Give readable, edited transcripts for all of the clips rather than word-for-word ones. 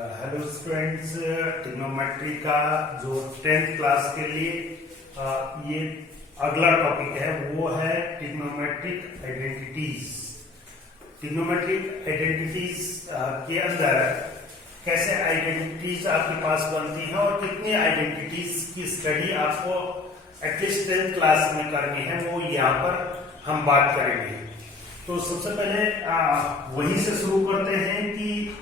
Hello students, trigonometry का जो 10th class के लिए ये अगला टॉपिक है वो है ट्रिग्नोमेट्रिक आइडेंटिटीज। ट्रिग्नोमेट्रिक आइडेंटिटीज के अंदर कैसे आइडेंटिटीज आपके पास बनती हैं और कितनी आइडेंटिटीज की स्टडी आपको एटलीस्ट 10th क्लास में करनी है, वो यहाँ पर हम बात करेंगे। तो सबसे पहले वहीं से शुरू करते हैं कि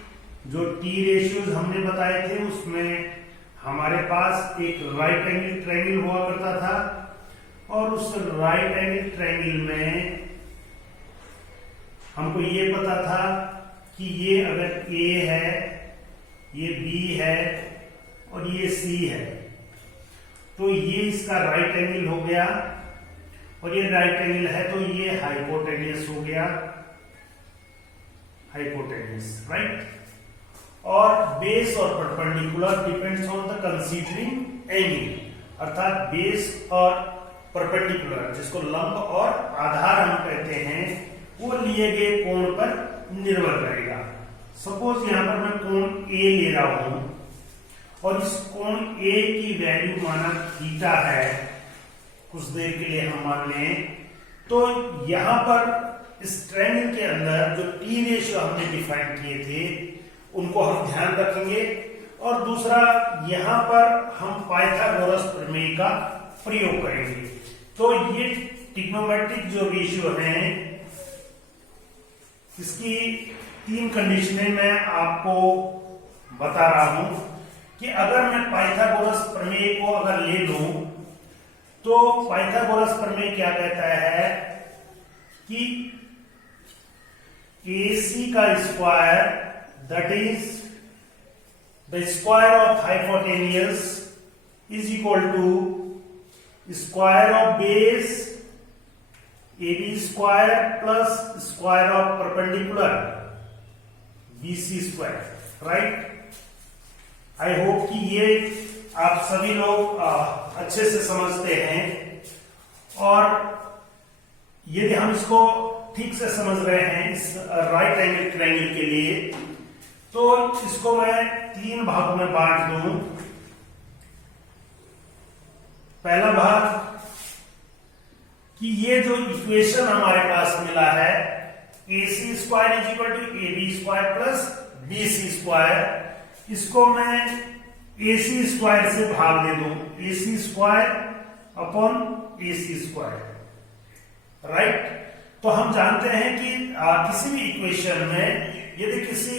जो टी रेशियोज हमने बताए थे उसमें हमारे पास एक राइट एंगल ट्रायंगल हुआ करता था और उस राइट एंगल ट्रायंगल में हमको ये पता था कि ये अगर ए है, ये बी है और ये सी है, तो ये इसका राइट एंगल हो गया और ये राइट एंगल है तो ये हाइपोटेन्यूस हो गया, हाइपोटेन्यूस, राइट। और बेस और perpendicular depends on the considering angle, अर्थात बेस और परपेंडिकुलर जिसको लंब और आधार हम कहते हैं वो लिए गए कोण पर निर्भर करेगा। सपोज यहां पर मैं कोण ए ले रहा हूं और इस कोण ए की वैल्यू माना थीटा है, कुछ देर के लिए हम मान लें, तो यहां पर इस ट्रायंगल के अंदर जो टी रेशियो हमने डिफाइन किए थे उनको हम ध्यान रखेंगे। और दूसरा, यहां पर हम पाइथागोरस प्रमेय का प्रयोग करेंगे। तो ये ट्रिग्नोमेट्रिक जो रेशियो है इसकी 3 कंडीशनें मैं आपको बता रहा हूं कि अगर मैं पाइथागोरस प्रमेय को अगर ले लूं तो पाइथागोरस प्रमेय क्या कहता है कि AC का square that is the square of hypotenuse is equal to square of base AB square plus square of perpendicular BC square, right? I hope कि ये आप सभी लोग अच्छे से समझते हैं और यदि हम इसको ठीक से समझ रहे हैं इस राइट एंगल ट्रायंगल के लिए, तो इसको मैं 3 भागों में बांट दूं। पहला भाग कि ये जो इक्वेशन हमारे पास मिला है AC square is equal to AB square plus BC square, इसको मैं AC स्क्वायर से भाग दे दूं, AC square upon AC square, right. तो हम जानते हैं कि किसी भी इक्वेशन में यदि किसी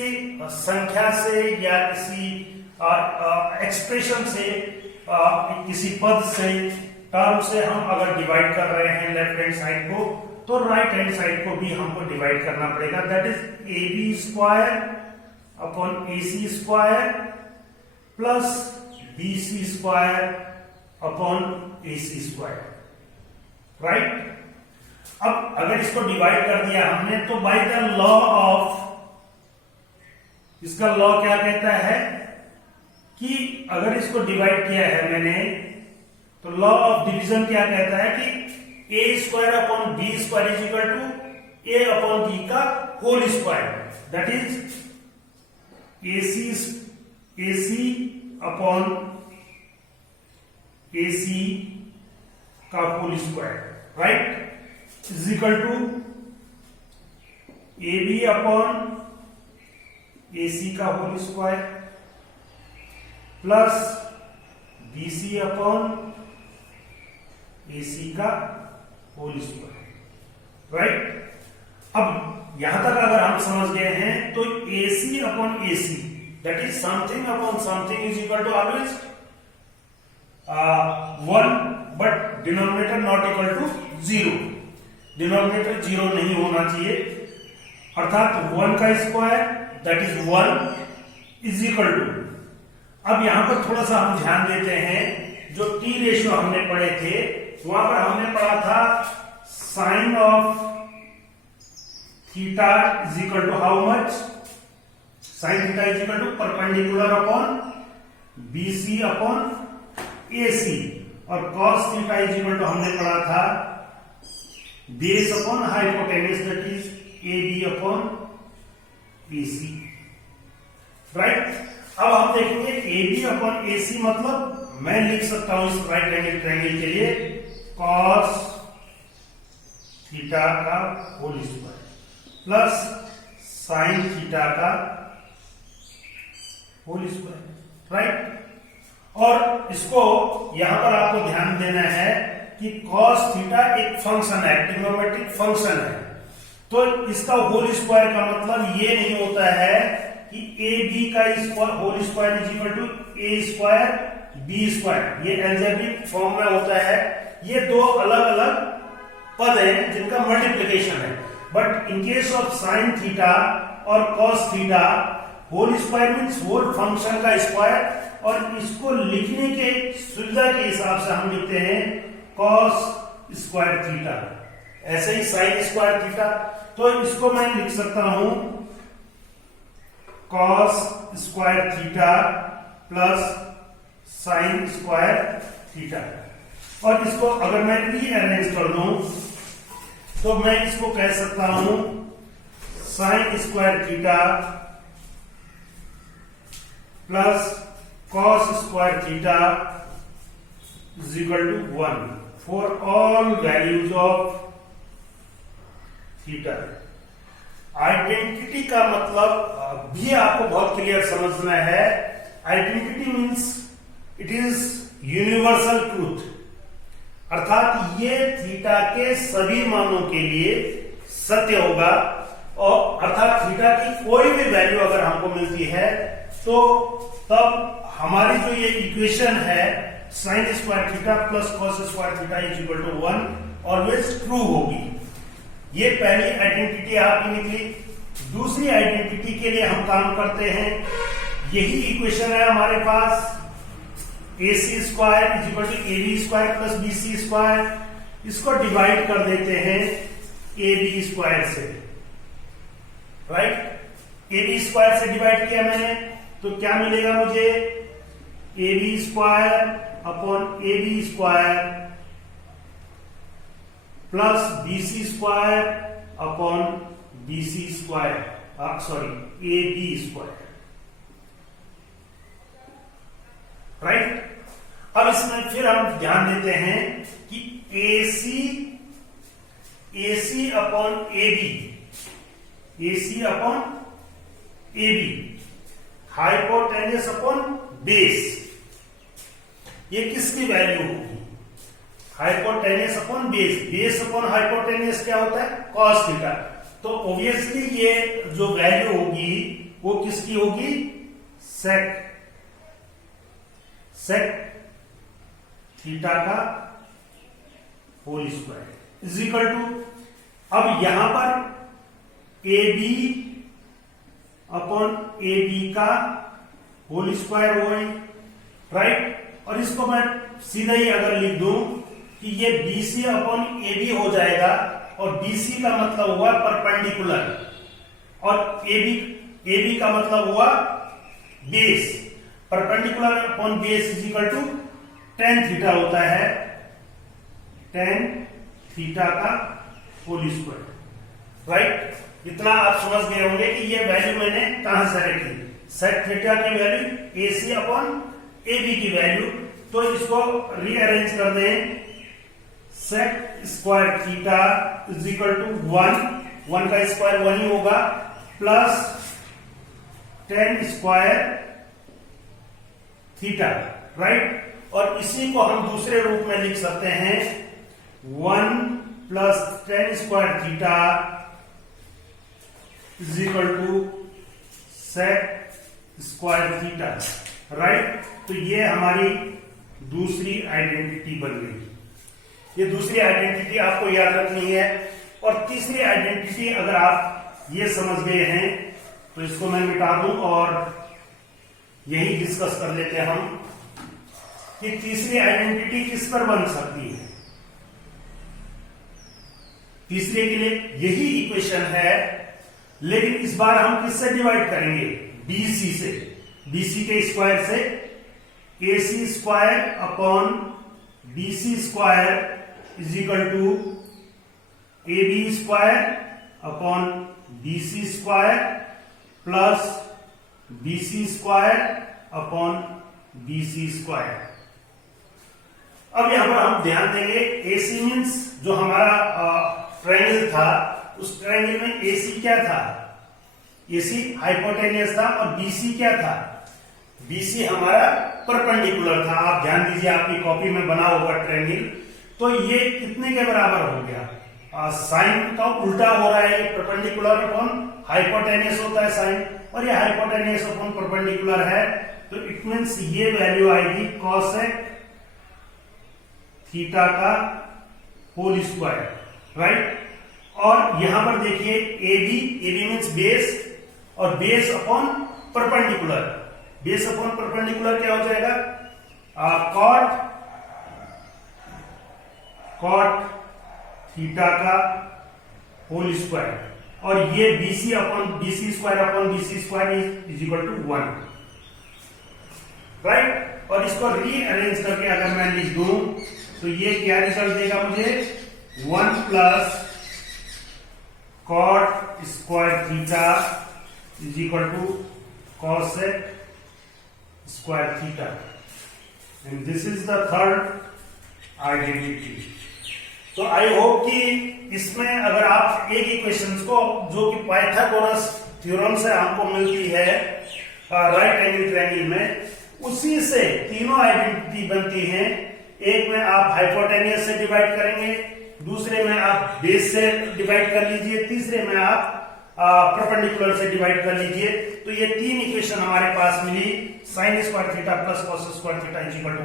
संख्या से या किसी एक्सप्रेशन से किसी पद से टर्म से हम अगर डिवाइड कर रहे हैं लेफ्ट हैंड साइड को, तो राइट हैंड साइड को भी हमको डिवाइड करना पड़ेगा। That is AB square upon AC square plus BC square upon AC square, right. अब अगर इसको डिवाइड कर दिया हमने तो बाय द लॉ ऑफ, इसका लॉ क्या कहता है कि अगर इसको डिवाइड किया है मैंने तो लॉ ऑफ डिवीजन क्या कहता है कि A square upon B square is equal to A upon B का whole square, that is AC upon AC का whole square, right, is equal to AB upon AC का whole square plus BC upon AC का whole square, right. अब यहां तक अगर हम समझ गए हैं तो AC upon AC that is something upon something is equal to always 1, but denominator not equal to 0। Denominator 0 नहीं होना चाहिए, अर्थात 1 का square that is 1 is equal to, अब यहां पर थोड़ा सा हम ध्यान देते हैं, जो टी रेशियो हमने पढ़े थे वहां पर हमने पढ़ा था sine of theta is equal to how much, sine theta is equal to perpendicular upon BC upon AC, और cos theta is equal to हमने पढ़ा था base upon hypotenuse that is AB upon BC, right. अब हम देखेंगे ए B upon ए सी, मतलब मैं लिख सकता हूं इस राइट एंगल ट्रायंगल के लिए कॉस थीटा का whole square plus sine theta का होल स्क्वायर, राइट। और इसको यहां पर आपको ध्यान देना है कि cos थीटा एक फंक्शन है, ट्रिग्नोमेट्रिक फंक्शन है, तो इसका होल स्क्वायर का मतलब ये नहीं होता है कि ए बी का whole square is equal to A square B square, ये एल्जेब्रिक फॉर्म में होता है। ये दो अलग अलग पद हैं जिनका मल्टीप्लिकेशन है, but in case of sine theta और cos theta whole square means whole function का स्क्वायर, और इसको लिखने के सुविधा के हिसाब से हम लिखते हैं cos स्क्वायर थीटा, ऐसे ही साइन स्क्वायर थीटा। तो इसको मैं लिख सकता हूं cos square theta plus sine square theta, और इसको अगर मैं रीअरेंज कर दूं तो मैं इसको कह सकता हूं sine square theta plus cos square theta is equal to 1 for all values of theta. Identity का मतलब भी आपको बहुत क्लियर समझना है। Identity means it is universal truth, अर्थात ये थीटा के सभी मानों के लिए सत्य होगा, और अर्थात थीटा की कोई भी वैल्यू अगर हमको मिलती है तो तब हमारी जो ये इक्वेशन है sine square theta plus cos square theta is equal to 1 always true होगी। ये पहली आइडेंटिटी आपकी निकली। दूसरी आइडेंटिटी के लिए हम काम करते हैं, यही इक्वेशन है हमारे पास, A C square is equal to A B square plus B C square, इसको डिवाइड कर देते हैं ए बी स्क्वायर से, राइट। ए बी स्क्वायर से डिवाइड किया मैंने तो क्या मिलेगा मुझे, A B square upon A B square plus B C square upon B C square, sorry A B square, right. अब इसमें फिर हम ध्यान देते हैं कि A C upon A B hypotenuse upon base, ये किसकी वैल्यू होगी, hypotenuse upon base, base upon hypotenuse क्या होता है, cos थीटा। तो ऑब्वियसली ये जो वैल्यू होगी वो किसकी होगी, सेक थीटा का whole square is equal to, अब यहां पर A B upon A B का होल स्क्वायर हो गई, राइट। और इसको मैं सीधा ही अगर लिख दूं कि ये B C upon A B हो जाएगा, और बी सी का मतलब हुआ परपेंडिकुलर, और ए बी का मतलब हुआ base. Perpendicular upon base is equal to tan theta होता है, टेन थीटा का होल स्क्वायर, राइट। इतना आप समझ गए होंगे कि ये वैल्यू मैंने कहां से रखी, सेक थीटा की value A C upon A B की वैल्यू। तो इसको रीअरेंज कर दें, sec square theta is equal to 1 का स्क्वायर 1 ही होगा, प्लस 10 स्क्वायर थीटा, राइट। और इसी को हम दूसरे रूप में लिख सकते हैं 1 plus 10 square theta is equal to sec square theta, right. तो ये हमारी दूसरी आइडेंटिटी बन गई। ये दूसरी आइडेंटिटी आपको याद रखनी है। और तीसरी आइडेंटिटी अगर आप ये समझ गए हैं तो इसको मैं मिटा दूं और यही डिस्कस कर लेते हैं हम कि तीसरी आइडेंटिटी किस पर बन सकती है। तीसरे के लिए यही इक्वेशन है, लेकिन इस बार हम किससे डिवाइड करेंगे, बीसी से, बीसी के स्क्वायर से। A C square upon B C square is equal to A B square upon B C square plus BC square upon BC square. अब यहां पर हम ध्यान देंगे AC मीन्स जो हमारा ट्रायंगल था, उस ट्रायंगल में AC क्या था? AC हाइपोटेनियस था और BC क्या था? BC हमारा परपेंडिकुलर था। आप ध्यान दीजिए, आपकी कॉपी में बना होगा ट्रायंगल। तो ये कितने के बराबर हो गया? साइन का उल्टा हो रहा है, परपेंडिकुलर अपॉन हाइपोटेनियस होता है साइन, और ये हाइपोटेनियस अपॉन परपेंडिकुलर है, तो इट मींस ये वैल्यू आएगी कोसेक थीटा का होल स्क्वायर, राइट। और यहां पर देखिए AB मींस बेस, और base upon perpendicular, base upon perpendicular क्या हो जाएगा? कॉट थीटा का होल स्क्वायर, और ये BC upon BC square is equal to 1, right. और इसको रीअरेंज करके अगर मैं लिख दूं तो ये क्या रिजल्ट देगा मुझे? 1 plus cot square theta is equal to cosec square theta, and this is the third identity. तो आई होप कि इसमें अगर आप एक इक्वेशंस को, जो कि पाइथागोरस थ्योरम से हमको मिलती है राइट एंगल ट्रायंगल में, उसी से तीनों आइडेंटिटी बनती हैं। एक में आप हाइपोटेनियस से डिवाइड करेंगे, दूसरे में आप बेस से डिवाइड कर लीजिए, तीसरे में आप परपेंडिकुलर से डिवाइड कर लीजिए। तो ये तीन इक्वेशन हमारे पास मिली, sine square theta plus cos square theta is equal to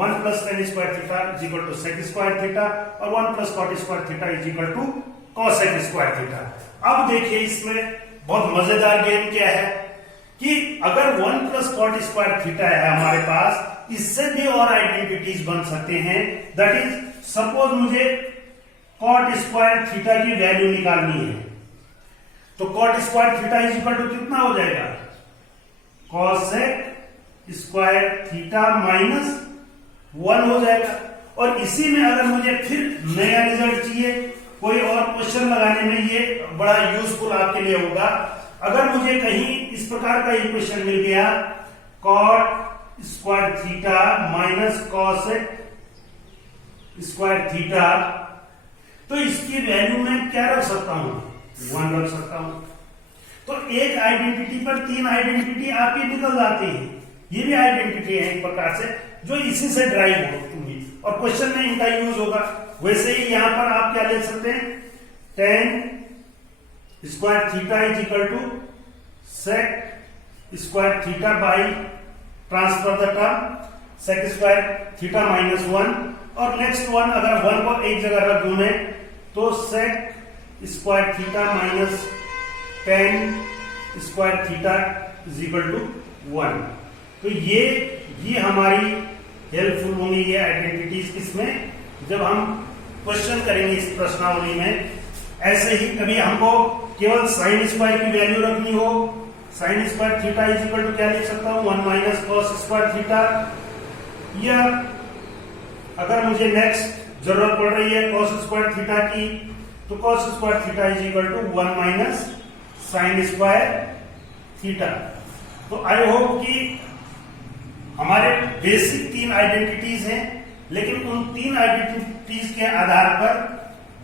1 plus tan square theta is equal to sec square theta, और 1 plus cot square theta is equal to cosec square theta. अब देखिए इसमें बहुत मजेदार game क्या है कि अगर 1 प्लस कॉट स्क्वायर थीटा है हमारे पास, इससे भी और आइडेंटिटीज बन सकते हैं। दैट इज, सपोज मुझे कॉट स्क्वायर थीटा की वैल्यू निकालनी है, तो cot square theta is equal to कितना हो जाएगा? कॉसेक स्क्वायर थीटा माइनस 1 हो जाएगा। और इसी में अगर मुझे फिर नया रिजल्ट चाहिए, कोई और क्वेश्चन लगाने में ये बड़ा यूजफुल आपके लिए होगा। अगर मुझे कहीं इस प्रकार का इक्वेशन मिल गया, cot square theta minus cosec square theta, तो इसकी वैल्यू में क्या रख सकता हूं? 1 रख सकता हूं। तो एक आइडेंटिटी पर तीन आइडेंटिटी आपकी निकल जाती है। ये भी आइडेंटिटी है एक प्रकार से, जो इसी से ड्राइव होगी और क्वेश्चन में इनका यूज होगा। वैसे ही यहां पर आप क्या ले सकते हैं? Tan square theta is equal to sec square theta by transfer the term sec square theta minus 1, और नेक्स्ट वन अगर 1 को एक जगह रख दूं मैं, तो sec square theta minus tan square theta is equal to 1। तो ये हमारी हेल्पफुल होंगी ये आइडेंटिटीज, किसमें? जब हम क्वेश्चन करेंगे इस प्रश्नावली में। ऐसे ही कभी हमको केवल साइन स्क्वायर की वैल्यू रखनी हो, sine square theta is equal to क्या लिख सकता हूं? 1 माइनस कॉस स्क्वायर थीटा। या अगर मुझे नेक्स्ट जरूरत पड़ रही है कॉस स्क्वायर थीटा की, तो cos square theta is equal to 1 minus sine square theta. तो आई होप कि हमारे बेसिक तीन आइडेंटिटीज हैं, लेकिन उन तीन आइडेंटिटीज के आधार पर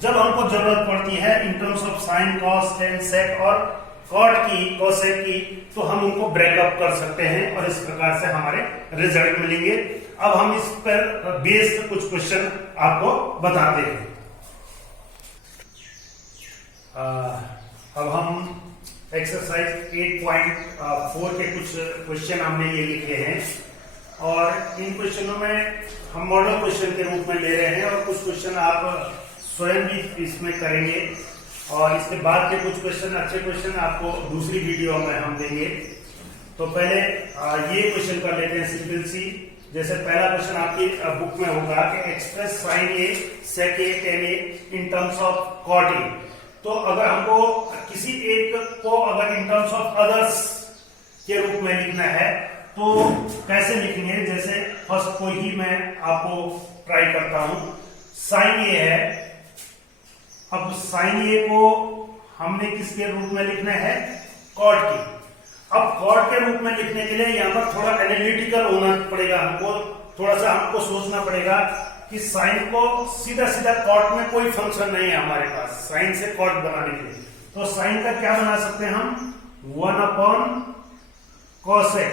जब हमको जरूरत पड़ती है in terms of sine, cos, tan, sec और कॉट की, कोसेक की, तो हम उनको ब्रेकअप कर सकते हैं और इस प्रकार से हमारे रिजल्ट मिलेंगे। अब हम इस पर बेस्ड कुछ क्वेश्चन आपको बताते हैं। अब हम एक्सरसाइज 8.4 के कुछ क्वेश्चन हमने ये लिखे हैं, और इन क्वेश्चनों में हम मॉडल क्वेश्चन के रूप में ले रहे हैं, और कुछ क्वेश्चन आप स्वयं भी इसमें करेंगे, और इसके बाद के कुछ क्वेश्चन, अच्छे क्वेश्चन आपको दूसरी वीडियो में हम देंगे। तो पहले ये क्वेश्चन कर लेते हैं सिंपल सी। जैसे पहला क्वेश्चन आपकी बुक में होगा कि express sine A, sec A, tan A in terms of cot A. तो अगर हमको किसी एक को अगर इन टर्म्स ऑफ अदर्स के रूप में लिखना है तो कैसे लिखेंगे? जैसे फर्स्ट को ही मैं आपको ट्राई करता हूं। साइन ए है, अब साइन ए को हमने किसके रूप में लिखना है? कॉट की। अब कॉट के रूप में लिखने के लिए यहाँ पर थोड़ा एनालिटिकल होना पड़ेगा हमको, थोड़ा सा हमको सोचना पड़ेगा कि साइन को सीधा सीधा कॉट में कोई फंक्शन नहीं है हमारे पास साइन से कॉट बनाने के लिए। तो साइन का क्या बना सकते हैं हम, 1 cosec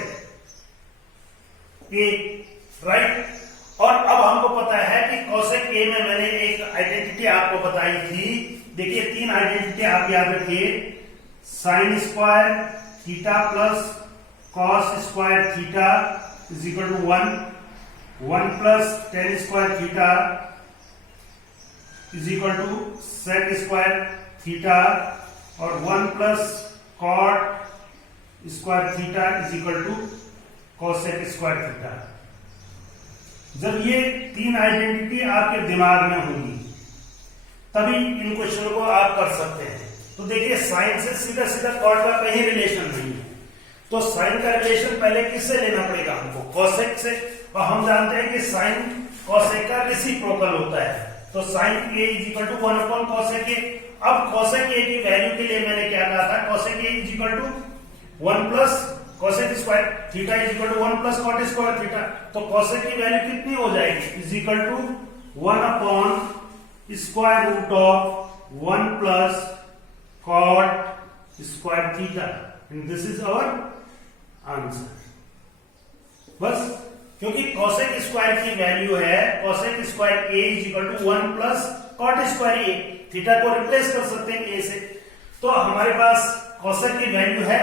a, राइट। और अब हमको पता है कि cosec a में मैंने एक आइडेंटिटी आपको बताई थी। देखिए 3 आइडेंटिटी आप याद रखिए, sine square theta plus cos square theta is equal to 1 plus tan square theta is equal to sec square theta और 1 plus cot square theta is equal to cosec square theta. जब ये 3 identity आपके दिमाग में होंगी तभी इन question को आप कर सकते हैं। तो देखिए साइन से सीधा सीधा कॉट का कहीं रिलेशन नहीं है, तो साइन का रिलेशन पहले किससे लेना पड़ेगा हमको, कॉसेक से। और हम जानते हैं कि साइन कॉसेक का रेसिप्रोकल होता है, तो sine a is equal to 1 upon cosec a। अब कॉसेक a की वैल्यू के लिए मैंने क्या कहा था, cosec a is equal to 1 plus cosec square theta is equal to 1 plus cot square theta. तो कॉसेक की वैल्यू कितनी हो जाएगी, is equal to 1 upon square root of 1 plus cot square theta, and this is our answer. बस क्योंकि cosec square की value है cosec square a is equal to 1 plus cot square a, theta को replace कर सकते हैं a से। तो हमारे पास कॉसेक की वैल्यू है,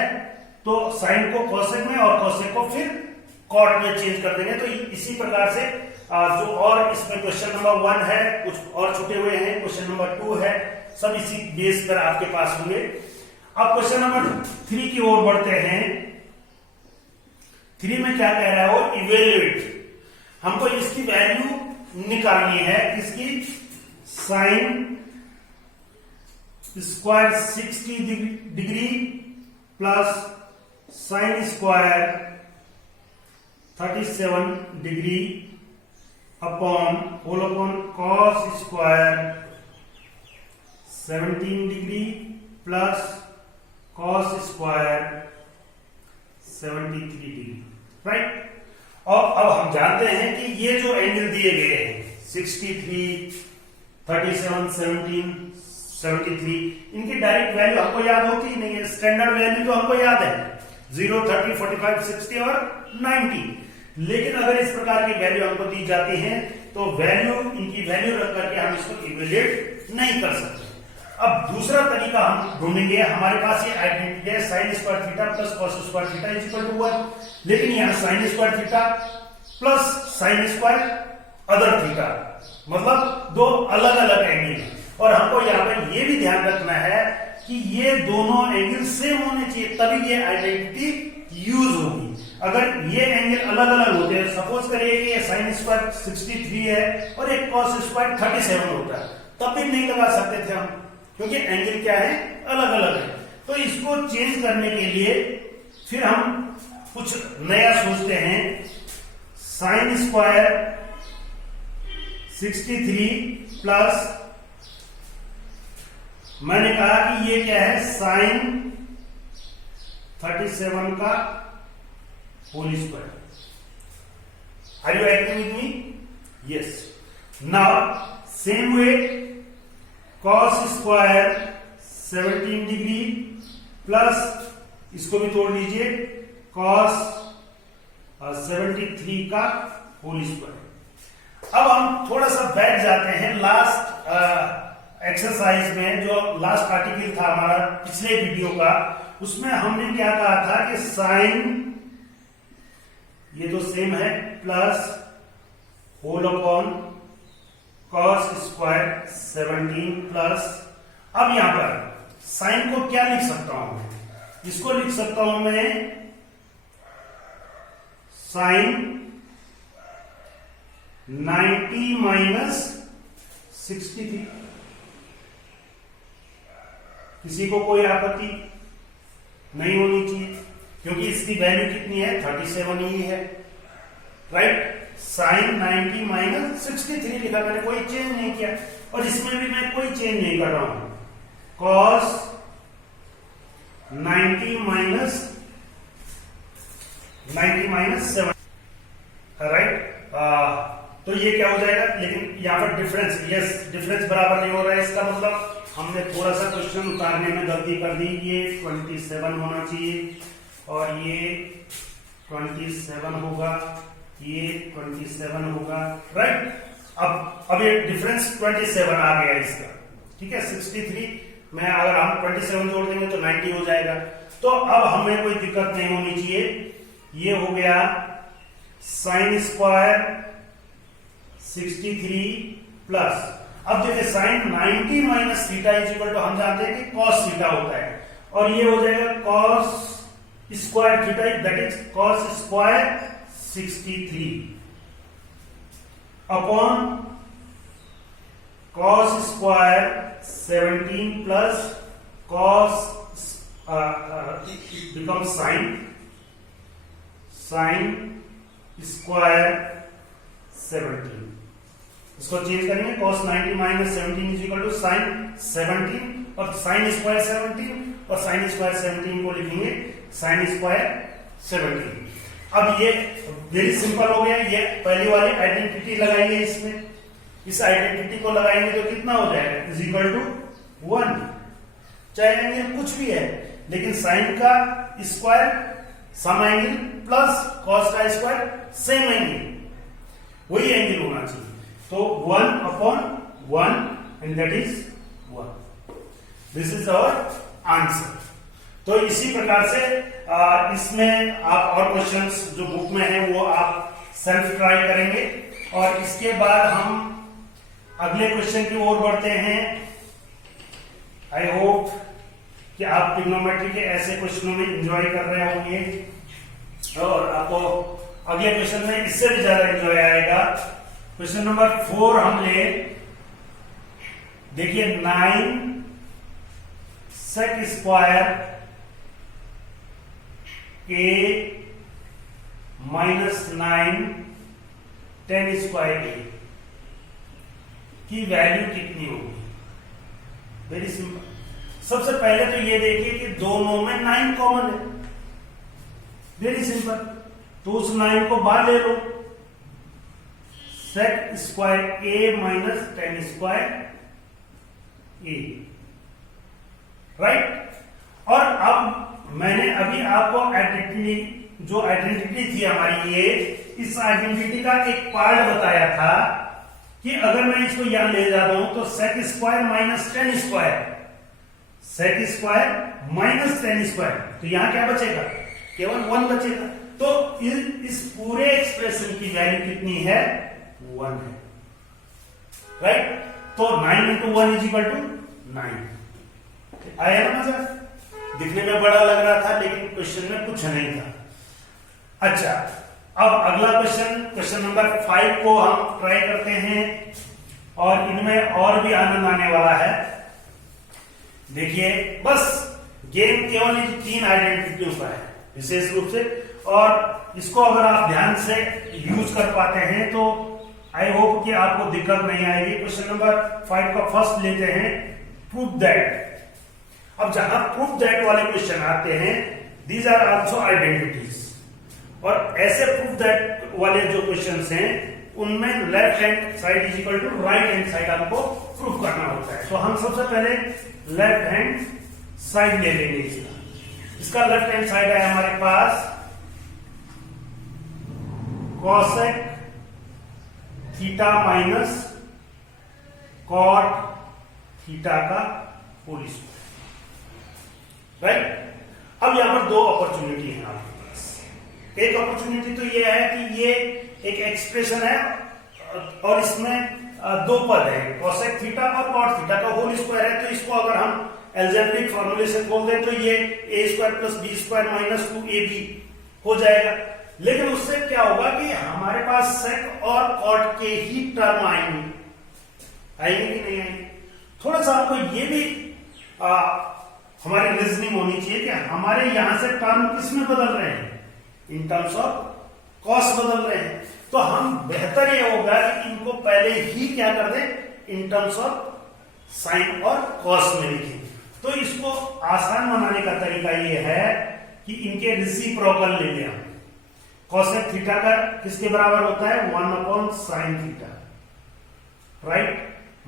तो साइन को कॉसेक में और कॉसेक को फिर कॉट में चेंज कर देंगे। तो इसी प्रकार से जो और इसमें क्वेश्चन नंबर 1 है, कुछ और छूटे हुए हैं, क्वेश्चन नंबर 2 है, सब इसी बेस पर आपके पास होंगे। अब क्वेश्चन नंबर 3 की ओर बढ़ते हैं। 3 में क्या कह रहा है वो, इवेल्युएट। हमको इसकी वैल्यू निकालनी है, इसकी sine square 60 degree plus sine square 37 degree upon whole upon cos square 17 degree plus cos square 73 degree, right. और अब हम जानते हैं कि ये जो एंगल दिए गए हैं 63, 37, 17, 73, इनकी डायरेक्ट वैल्यू हमको याद होती ही नहीं है। स्टैंडर्ड वैल्यू तो हमको याद है 0, 30, 45, 60 और 90। लेकिन अगर इस प्रकार की वैल्यू हमको दी जाती है तो वैल्यू, इनकी वैल्यू रख करके हम इसको इवेल्युएट नहीं कर सकते। अब दूसरा तरीका हम ढूंढेंगे। हमारे पास ये आइडेंटिटी है sine square theta plus cos square theta is equal to 1, लेकिन यहाँ sine square theta plus sine square other theta, मतलब 2 अलग अलग एंगल है। और हमको यहाँ पर ये भी ध्यान रखना है कि ये दोनों एंगल सेम होने चाहिए, तभी ये आइडेंटिटी यूज होगी। अगर ये एंगल अलग अलग होते हैं, सपोज करिए कि ये साइन स्क्वायर 63 है और एक कॉस स्क्वायर 37 होता है, तब भी नहीं लगा सकते थे हम, क्योंकि एंगल क्या है, अलग अलग है। तो इसको चेंज करने के लिए फिर हम कुछ नया सोचते हैं। साइन स्क्वायर 63 प्लस, मैंने कहा कि ये क्या है, साइन 37 का whole square. Are you agree with me? Yes. Now same way cos square 17 degree plus, इसको भी तोड़ लीजिए, कॉस 73 का होल स्क्वायर। अब हम थोड़ा सा बैठ जाते हैं लास्ट एक्सरसाइज में, जो लास्ट आर्टिकल था हमारा पिछले वीडियो का, उसमें हमने क्या कहा था कि साइन, ये तो सेम है, plus whole upon cos square 17 plus. अब यहां पर साइन को क्या लिख सकता हूं मैं, इसको लिख सकता हूं मैं साइन 90 माइनस 63। किसी को कोई आपत्ति नहीं होनी चाहिए, क्योंकि इसकी वैल्यू कितनी है, 37 ही है, राइट। साइन 90 माइनस 63 लिखा मैंने, कोई चेंज नहीं किया। और इसमें भी मैं कोई चेंज नहीं कर रहा हूं, कॉस 90 माइनस 90 माइनस 7, राइट। तो ये क्या हो जाएगा, लेकिन यहाँ पर डिफरेंस, यस डिफरेंस बराबर नहीं हो रहा है, इसका मतलब हमने थोड़ा सा क्वेश्चन उतारने में गलती कर दी। ये 27 होना चाहिए और ये 27 होगा, ये 27 होगा, राइट। अब ये डिफरेंस 27 आ गया इसका, ठीक है। 63 में अगर हम 27 जोड़ देंगे तो 90 हो जाएगा। तो अब हमें कोई दिक्कत नहीं होनी चाहिए। ये हो गया साइन स्क्वायर 63 प्लस, अब देखिए sine 90 minus theta is equal to, हम जानते हैं कि कॉस थीटा होता है, और ये हो जाएगा cos square theta, that is cos square 63 upon cos square 17 plus cos become sine square 17, इसको चेंज करेंगे, cos 90 minus 17 is equal to sine 17 और साइन स्क्वायर 17 और साइन स्क्वायर 17 को लिखेंगे साइन स्क्वायर 17। अब ये वेरी सिंपल हो गया, ये पहली वाली आइडेंटिटी लगाएंगे इसमें, इस आइडेंटिटी को लगाएंगे तो कितना हो जाएगा, इज इक्वल टू 1, चाहे एंगल कुछ भी है, लेकिन साइन का square some angle plus cos का स्क्वायर सेम एंगल, वही एंगल होना चाहिए। तो 1 अपॉन 1 and that is 1, this is our answer. तो इसी प्रकार से इसमें आप और क्वेश्चंस जो बुक में है वो आप सेल्फ ट्राई करेंगे, और इसके बाद हम अगले क्वेश्चन की ओर बढ़ते हैं। आई होप कि आप ट्रिग्नोमेट्री के ऐसे क्वेश्चनों में एंजॉय कर रहे होंगे, और आपको अगले क्वेश्चन में इससे भी ज्यादा एंजॉय आएगा। क्वेश्चन नंबर 4 हम ले, देखिए 9 sec square a minus 9 10 square a की वैल्यू कितनी होगी। वेरी सिंपल, सबसे पहले तो ये देखिए कि दोनों में 9 कॉमन है, वेरी सिंपल, तो उस 9 को बाहर ले लो, sec square a minus 10 square a, right. और अब मैंने अभी आपको आइडेंटिटी, जो आइडेंटिटी थी हमारी ये, इस आइडेंटिटी का एक पार्ट बताया था कि अगर मैं इसको यहां ले जाता हूं तो sec square minus 10 square, sec square minus 10 square, तो यहां क्या बचेगा, केवल 1 बचेगा। तो इस पूरे एक्सप्रेशन की वैल्यू कितनी है, 1 है, राइट। तो 9 इंटू 1 इज इक्वल टू 9। आया ना मजा, दिखने में बड़ा लग रहा था लेकिन क्वेश्चन में कुछ नहीं था। अच्छा, अब अगला क्वेश्चन, क्वेश्चन नंबर 5 को हम ट्राई करते हैं, और इनमें और भी आनंद आने वाला है। देखिए बस गेम केवल इन 3 आइडेंटिटियों का है विशेष रूप से, और इसको अगर आप ध्यान से यूज कर पाते हैं तो आई होप कि आपको दिक्कत नहीं आएगी। क्वेश्चन नंबर 5 का फर्स्ट लेते हैं, प्रूव दैट। अब जहां प्रूफ दैट वाले क्वेश्चन आते हैं, दीज आर आल्सो आइडेंटिटीज, और ऐसे प्रूफ दैट वाले जो क्वेश्चंस हैं उनमें left hand side is equal to right hand side आपको प्रूफ करना होता है। तो हम सबसे पहले लेफ्ट हैंड साइड ले लेंगे इसका लेफ्ट हैंड साइड है हमारे पास cosec theta minus cot theta का होल स्क्वायर, राइट। अब यहां पर 2 अपॉर्चुनिटी है आपके पास। एक अपॉर्चुनिटी तो ये है कि ये एक एक्सप्रेशन है और इसमें 2 पद है, कॉसेक थीटा और कॉट थीटा का होल स्क्वायर है, तो इसको अगर हम एल्जेब्रिक फॉर्मूले से खोल दें तो ये a square plus B square minus 2ab हो जाएगा। लेकिन उससे क्या होगा कि हमारे पास सेक और कॉट के ही टर्म आएंगे कि नहीं आएंगे। थोड़ा सा आपको ये भी हमारी रीजनिंग होनी चाहिए कि हमारे यहां से टर्म किसमें बदल रहे हैं, इन टर्म्स ऑफ कॉस बदल रहे हैं, तो हम बेहतर ये होगा कि इनको पहले ही क्या कर दें, इन टर्म्स ऑफ साइन और कॉस में लिखें। तो इसको आसान बनाने का तरीका ये है कि इनके रेसिप्रोकल ले लें। कॉसेक थीटा का किसके बराबर होता है 1/sin theta, right.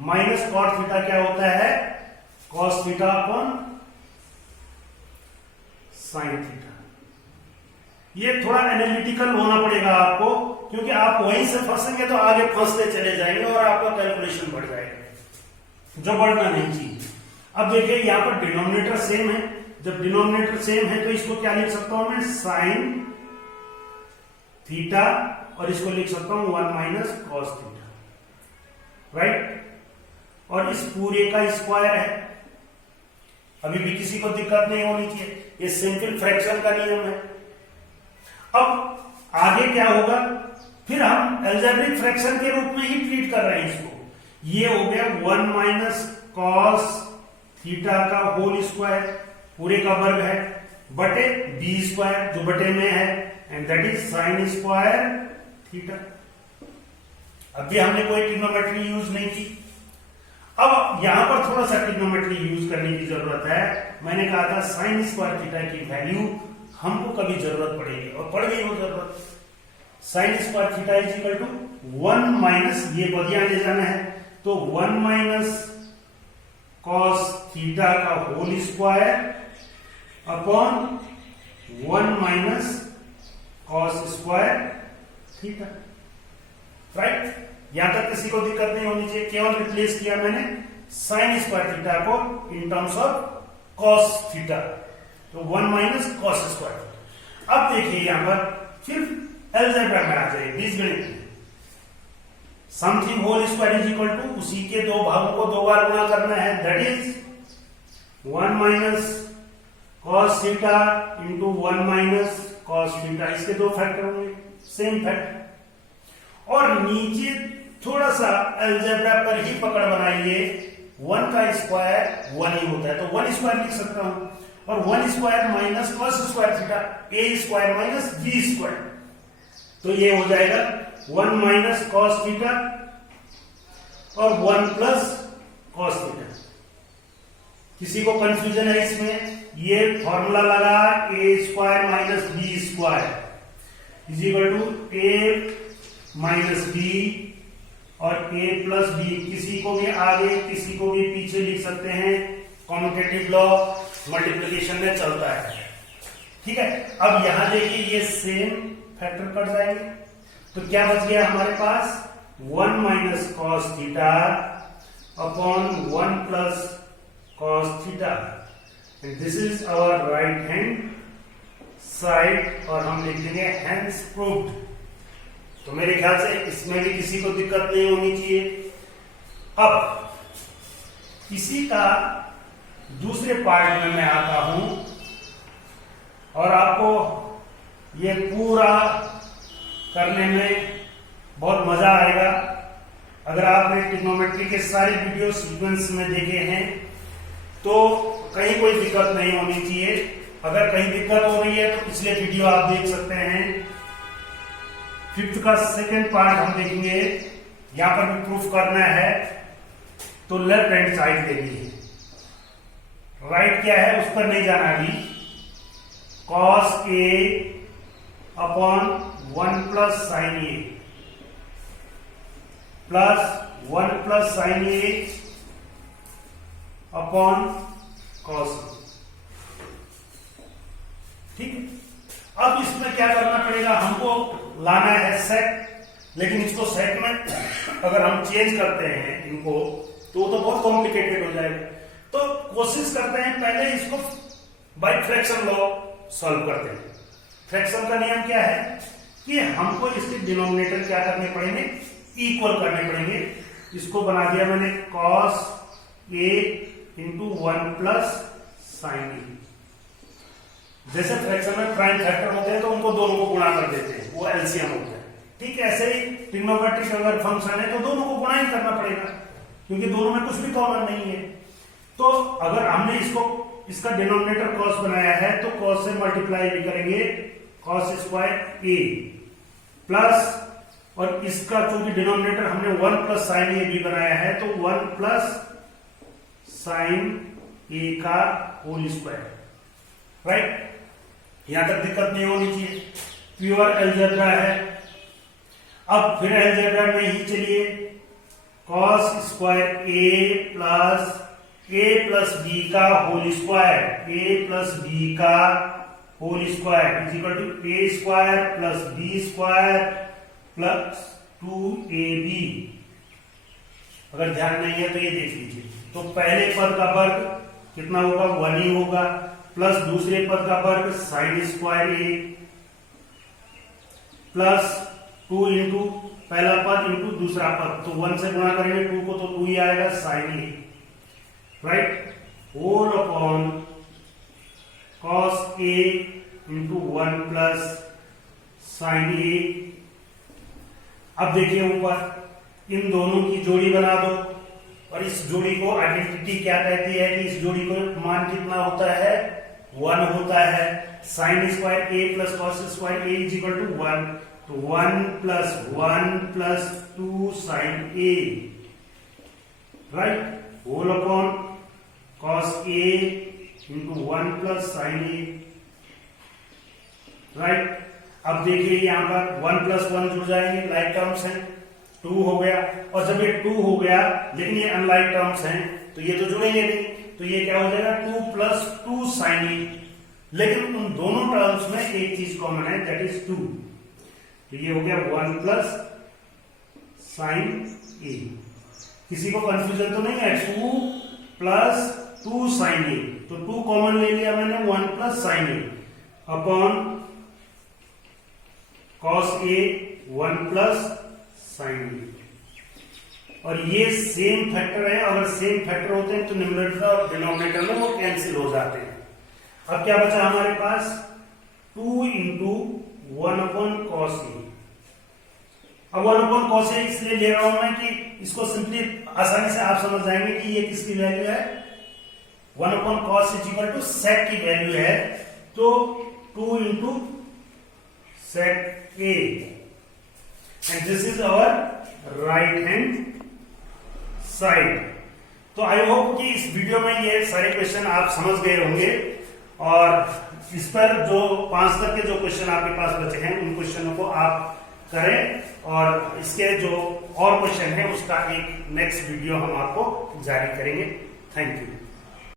Minus cot theta क्या होता है cos theta upon sin theta. ये थोड़ा एनालिटिकल होना पड़ेगा आपको, क्योंकि आप वहीं से फंसेंगे तो आगे फंसते चले जाएंगे और आपका कैलकुलेशन बढ़ जाएगा, जो बढ़ना नहीं चाहिए। अब देखिए यहां पर डिनोमिनेटर सेम है, जब डिनोमिनेटर सेम है तो इसको क्या लिख सकता हूं मैं sin थीटा, और इसको लिख सकता हूं 1 - cos थीटा, राइट। और इस पूरे का स्क्वायर है, अभी भी किसी को दिक्कत नहीं होनी चाहिए, ये सिंपल फ्रैक्शन का नियम है। अब आगे क्या होगा, फिर हम एल्जेब्रिक फ्रैक्शन के रूप में ही ट्रीट कर रहे हैं इसको। ये हो गया 1 - cos थीटा का होल स्क्वायर, पूरे का वर्ग है, बटे b स्क्वायर जो बटे में है, and that is sin square theta. अभी हमने कोई ट्रिग्नोमेट्री यूज नहीं की। अब यहां पर थोड़ा सा ट्रिग्नोमेट्री यूज करने की जरूरत है। मैंने कहा था sin स्क्वायर थीटा की वैल्यू हमको कभी जरूरत पड़ेगी, और पड़ गई वो जरूरत। sin square theta is equal to 1 - ये बदिया ले जाना है, तो 1 - cos थीटा का whole square upon 1 - cos square theta, right. यहां तक किसी को दिक्कत नहीं होनी चाहिए, केवल रिप्लेस किया मैंने sin स्क्वायर थीटा को इन टर्म्स ऑफ cos थीटा, तो 1 - cos स्क्वायर थीटा। अब देखिए यहां पर फिर अलजेब्रा में आ जाए, बीजगणित में something whole square is equal to, उसी के दो भागों को दो बार गुणा करना है, that is 1 - cos theta into 1 - cos theta, इसके दो फैक्टर होंगे, सेम फैक्टर। और नीचे थोड़ा सा अलजेब्रा पर ही पकड़ बनाइए, 1 का स्क्वायर 1 ही होता है, तो 1 स्क्वायर लिख सकता हूं, और 1 square minus cos square theta, a square minus b square, तो ये हो जाएगा 1 - cos थीटा और 1 + cos थीटा। किसी को कंफ्यूजन है इसमें, ये फॉर्मूला लगा a square minus b square is equal to a minus b और a + b, किसी को भी आगे किसी को भी पीछे लिख सकते हैं, कॉम्यूटेटिव लॉ मल्टीप्लिकेशन में चलता है, ठीक है। अब यहां देखिए ये सेम फैक्टर कट जाएंगे, तो क्या बच गया हमारे पास 1 - cos theta upon 1 + cos theta, and this is our right hand side, और हम लिख देंगे हेंस प्रूव्ड। तो मेरे ख्याल से इसमें भी किसी को दिक्कत नहीं होनी चाहिए। अब इसी का दूसरे पार्ट में मैं आता हूं, और आपको ये पूरा करने में बहुत मजा आएगा। अगर आपने ट्रिग्नोमेट्री के सारे वीडियो सीक्वेंस में देखे हैं तो कहीं कोई दिक्कत नहीं होनी चाहिए। अगर कहीं दिक्कत हो रही है तो पिछले वीडियो आप देख सकते हैं। 5th का सेकेंड पार्ट हम देखेंगे, यहां पर भी प्रूफ करना है, तो लेफ्ट हैंड साइड देनी है, राइट क्या है उस पर नहीं जाना अभी। cos a upon 1 + sin a plus 1 + sin a upon cos a, ठीक है। अब इसमें क्या करना पड़ेगा, हमको लाना है सेट, लेकिन इसको सेट में अगर हम चेंज करते हैं इनको तो बहुत कॉम्प्लिकेटेड हो जाएगा। तो कोशिश करते हैं पहले इसको बाय फ्रैक्शन लॉ सॉल्व करते हैं। फ्रैक्शन का नियम क्या है कि हमको इसके डिनोमिनेटर क्या करने पड़ेंगे, इक्वल करने पड़ेंगे। इसको बना दिया मैंने cos a into 1 + sin a। जैसे फ्रैक्शन में प्राइम फैक्टर होते हैं तो उनको दोनों को गुणा कर देते हैं, वो एलसीएम होता है, ठीक है। ऐसे ही ट्रिग्नोमेट्रिक अगर फंक्शन है तो दोनों को गुणा ही करना पड़ेगा, क्योंकि दोनों में कुछ भी कॉमन नहीं है। तो अगर हमने इसका डिनोमिनेटर cos बनाया है तो cos से मल्टीप्लाई भी करेंगे, cos स्क्वायर a प्लस, और इसका चूंकि डिनोमिनेटर हमने 1 + sin a भी बनाया है तो 1 + sin a का होल स्क्वायर, राइट। यहां तक दिक्कत नहीं होनी चाहिए, प्योर अलजेब्रा है। अब फिर अलजेब्रा में ही चलिए, cos स्क्वायर ए प्लस बी का whole square, a plus b का whole square is equal to A square plus B square plus 2ab। अगर ध्यान नहीं है तो ये देख लीजिए। तो पहले पद का वर्ग कितना होगा, 1 ही होगा, प्लस दूसरे पद का वर्ग साइन स्क्वायर ए प्लस 2 इंटू पहला पद इंटू दूसरा पद, तो 1 से गुणा करेंगे 2 को तो 2 ही आएगा sign A, right, whole upon cos A into 1 plus sine ए। अब देखिए ऊपर इन दोनों की जोड़ी बना दो, और इस जोड़ी को आइडेंटिटी क्या कहती है कि इस जोड़ी को मान कितना होता है, 1 होता है। Sine square A plus cos square A is equal to 1, तो 1 plus 2 sine A, right, whole upon cos A into 1 plus sine A, right. अब देखिए यहां पर 1 प्लस 1 जुड़ जाएंगे, लाइक टर्म्स हैं, 2 हो गया, और जब ये 2 हो गया लेकिन ये अनलाइक टर्म्स हैं तो ये तो जुड़ेंगे नहीं, तो ये क्या हो जाएगा 2 प्लस 2 साइन ए, लेकिन उन दोनों टर्म्स में एक चीज कॉमन है, दैट इज 2, तो ये हो गया 1 प्लस साइन ए। किसी को कंफ्यूजन तो नहीं है, 2 प्लस 2 साइन ए, तो 2 कॉमन ले लिया मैंने, 1 प्लस साइन ए अपॉन कॉस ए 1 प्लस साइन ए, और ये सेम फैक्टर है, अगर सेम फैक्टर होते हैं तो न्यूमरेटर और डिनोमिनेटर में वो कैंसिल हो जाते हैं। अब क्या बचा हमारे पास, 2 इंटू 1 अपॉन कॉस ए। अब 1 अपॉन कॉस ए इसलिए ले रहा हूं मैं कि इसको सिंपली आसानी से आप समझ जाएंगे कि ये किसकी वैल्यू है, 1 upon cos is equal to sec की वैल्यू है, तो 2 into sec a, and this is our right hand side. तो आई होप कि इस वीडियो में ये सारे क्वेश्चन आप समझ गए होंगे, और इस पर जो 5 तक के जो क्वेश्चन आपके पास बचे हैं उन क्वेश्चनों को आप करें, और इसके जो और क्वेश्चन है उसका एक नेक्स्ट वीडियो हम आपको जारी करेंगे। Thank you.